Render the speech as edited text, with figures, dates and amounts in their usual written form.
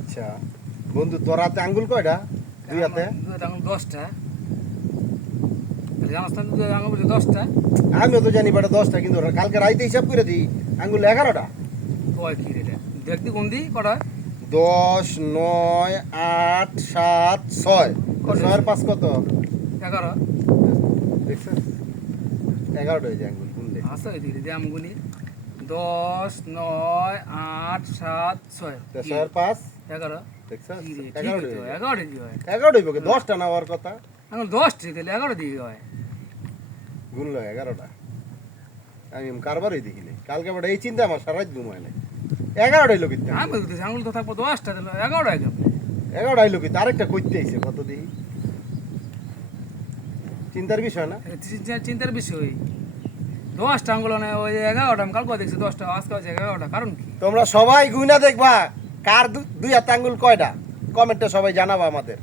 আচ্ছা বন্ধু তোর হাতে আঙ্গুল কয়টা? দুই হাতে? দুই আঙুল 10টা। জানাস না দুই আঙুল বলে 10টা? আমিও তো জানি বেটা 10টা, কিন্তু কালকে রাইতে হিসাব করে দিই আঙ্গুল 11টা। কয় কি রে এটা? দেখতি কোন দি কটা? 10, 9, 8, 7, 6। কত? 6 5 কত? 11। দেখছিস 11টা হয়ে যায় আঙ্গুল গুনলে। আসো এদিকে দিয়ে আমি গুনি। 10, 9, 8, 7, 6। 6 5 11। দেখছিস কি রে? 11টা ঠিক তো, হয়ে যায়। 11 দিয়ে হয়। 11টা হইব কি? 10টা না হওয়ার কথা। আঙুল 10 ঠিক তাহলে 11 দিয়ে হয়। গুনলো 11টা। আমি কারবারই দেখিনি কালকে বেটা এই চিন্তা আমার সারা রাত ঘুমায় নাই। 11টা হইলো কিন্তু আমি বলতেছি আঙুল তো থাকবো 10টা তাহলে 11 কেমনে? 11টা হইলো কিন্তু আরেকটা কইতে আইছে কত দেখি। চিন্তার বিষয় না। চিন্তার বিষয়। 10টা আঙুল না ওই 11টা আমি কালকে দেখছি 10টা আজকে আছে 11টা কারণ কি? তোমরা সবাই গুইনা দেখবা কার দুই হাত আঙ্গুল কয়টা, কমেন্টে সবাই জানাবা আমাদের।